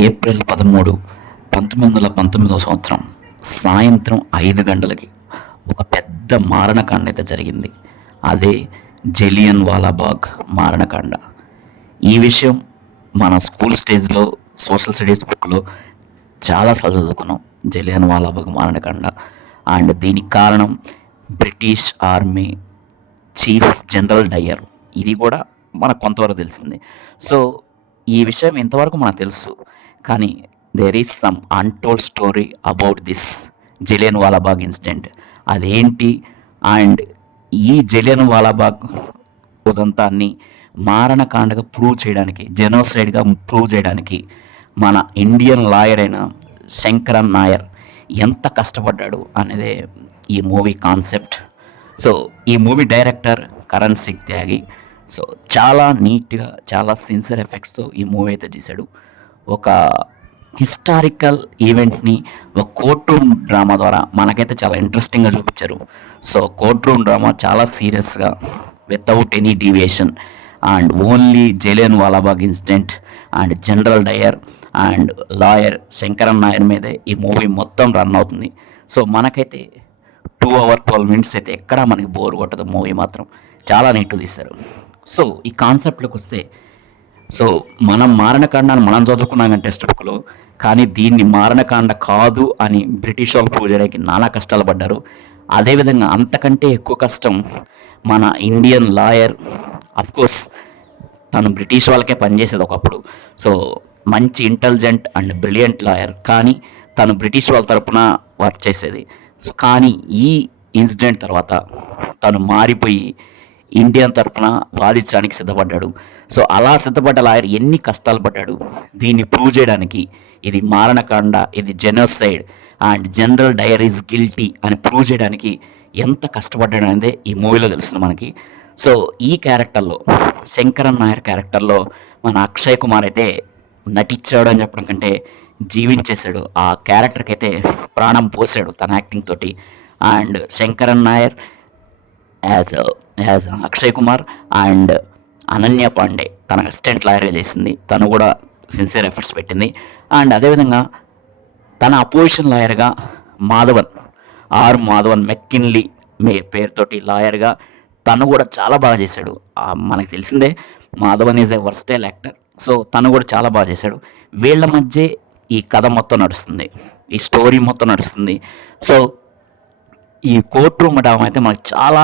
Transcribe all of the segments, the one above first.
April 13, 1919 సాయంత్రం 5 గంటలకి ఒక పెద్ద మారణకాండ అయితే జరిగింది. అదే జలియన్ వాలాబాగ్ మారణకాండ. ఈ విషయం మన స్కూల్ స్టేజ్లో సోషల్ స్టడీస్ బుక్లో చాలాసార్లు చదువుకున్నాం. జలియన్ వాలాబాగ్ మారణకాండ. అండ్ దీనికి కారణం British army chief general Dyer. ఇది కూడా మనకు కొంతవరకు తెలిసింది. సో ఈ విషయం ఇంతవరకు మనకు తెలుసు, కానీ there is some untold story about this Jallian Walabagh incident. అదేంటి? అండ్ ఈ జలియన్ వాలాబాగ్ ఉదంతాన్ని మారణకాండగా ప్రూవ్ చేయడానికి, జెనోసైడ్గా ప్రూవ్ చేయడానికి మన ఇండియన్ లాయర్ అయిన శంకరన్ నాయర్ ఎంత కష్టపడ్డాడు అనేదే ఈ మూవీ కాన్సెప్ట్. సో ఈ మూవీ డైరెక్టర్ కరణ్ సింగ్ త్యాగి. సో చాలా నీట్గా, చాలా సిన్సియర్ ఎఫెక్ట్స్తో ఈ మూవీ అయితే తీశాడు. ఒక హిస్టారికల్ ఈవెంట్ని ఒక కోర్ట్ రూమ్ డ్రామా ద్వారా మనకైతే చాలా ఇంట్రెస్టింగ్గా చూపించారు. సో కోర్ట్ రూమ్ డ్రామా చాలా సీరియస్గా, without any deviation, and only Jallian Walabagh incident and general Dyer and lawyer Sankaran Nair మీదే ఈ మూవీ మొత్తం రన్ అవుతుంది. సో మనకైతే 2 hours 12 minutes అయితే ఎక్కడా మనకి బోర్ కొట్టదు. మూవీ మాత్రం చాలా నీట్గా తీశారు. సో ఈ కాన్సెప్ట్లోకి వస్తే, సో మనం మారణకాండాన్ని మనం చదువుకున్నాం టెక్స్ట్ బుక్లో, కానీ దీన్ని మారణకాండ కాదు అని బ్రిటిష్ వాళ్ళు ప్రూవ్ చేయడానికి నానా కష్టాలు పడ్డారు. అదేవిధంగా అంతకంటే ఎక్కువ కష్టం మన ఇండియన్ లాయర్. అఫ్కోర్స్ తను బ్రిటిష్ వాళ్ళకే పనిచేసేది ఒకప్పుడు. సో మంచి ఇంటెలిజెంట్ అండ్ బ్రిలియంట్ లాయర్, కానీ తను బ్రిటిష్ వాళ్ళ తరపున వర్క్ చేసేది. సో కానీ ఈ ఇన్సిడెంట్ తర్వాత తను మారిపోయి ఇండియన్ తరపున వాదించడానికి సిద్ధపడ్డాడు. సో అలా సిద్ధపడ్డ లాయర్ ఎన్ని కష్టాలు పడ్డాడు దీన్ని ప్రూవ్ చేయడానికి. ఇది మారణకాండ, ఇది genocide and general Dyer is guilty అని ప్రూవ్ చేయడానికి ఎంత కష్టపడ్డాడు అనేది ఈ మూవీలో తెలుస్తుంది మనకి. సో ఈ క్యారెక్టర్లో, శంకరన్ నాయర్ క్యారెక్టర్లో మన అక్షయ్ కుమార్ అయితే నటించాడు అని చెప్పడం కంటే జీవించేశాడు. ఆ క్యారెక్టర్కి అయితే ప్రాణం పోసాడు తన యాక్టింగ్ తోటి. And Shankaran Nair as Akshay Kumar and Ananya Panday తన అసిస్టెంట్ లాయర్గా చేసింది. తను కూడా సిన్సియర్ ఎఫర్ట్స్ పెట్టింది. అండ్ అదేవిధంగా తన అపోజిషన్ లాయర్గా మాధవన్ మెక్కిన్లీ పేరుతోటి లాయర్గా తను కూడా చాలా బాగా చేశాడు. మనకు తెలిసిందే Madhavan is a versatile actor. So తను కూడా చాలా బాగా చేశాడు. వీళ్ళ మధ్య ఈ కథ మొత్తం నడుస్తుంది, ఈ స్టోరీ మొత్తం నడుస్తుంది. సో ఈ కోర్ట్ రూమ్ డ్రామా అయితే మనకు చాలా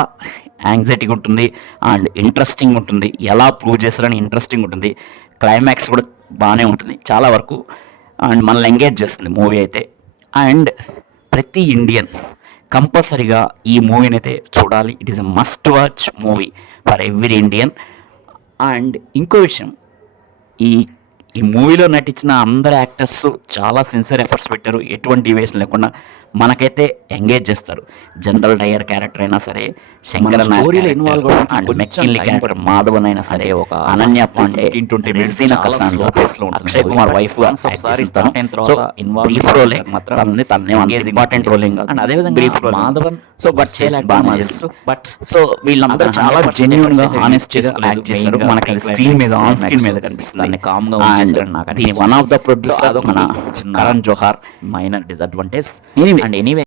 యాంగ్జైటీగా ఉంటుంది అండ్ ఇంట్రెస్టింగ్ ఉంటుంది. ఎలా ప్రూవ్ చేస్తారని ఇంట్రెస్టింగ్ ఉంటుంది. క్లైమాక్స్ కూడా బాగానే ఉంటుంది చాలా వరకు, అండ్ మనల్ని ఎంగేజ్ చేస్తుంది మూవీ అయితే. అండ్ ప్రతి ఇండియన్ కంపల్సరీగా ఈ మూవీని అయితే చూడాలి. It is a must watch movie for every Indian. And ఇంకో విషయం, ఈ మూవీలో నటించిన అందరు యాక్టర్స్ చాలా సిన్సియర్ ఎఫర్ట్స్ పెట్టారు. ఎటువంటి డీవియేషన్ లేకుండా మనకైతే ఎంగేజ్ చేస్తారు. జనరల్ డయ్యర్ క్యారెక్టర్ అయినా సరే, శంకరన్ స్టోరీలో ఇన్వాల్వ్ అండ్ మెక్కిన్లీ క్యారెక్టర్ మాధవన్ అయినా సరే, ఒక Ananya Pandey, Akshay Kumar wife important rolling. And అదేవిధంగా మాధవన్ సో వీళ్ళందరూ చాలా జెన్యూన్ గా, హానెస్ట్ గా యాక్ట్ చేశారు. మనకి స్క్రీన్ మీద, ఆన్ స్క్రీన్ మీద కనిపిస్తుంది. కామ్గా వన్ ఆఫ్ ద ప్రొడ్యూసర్ మన Karan Johar. Minor disadvantage. And anyway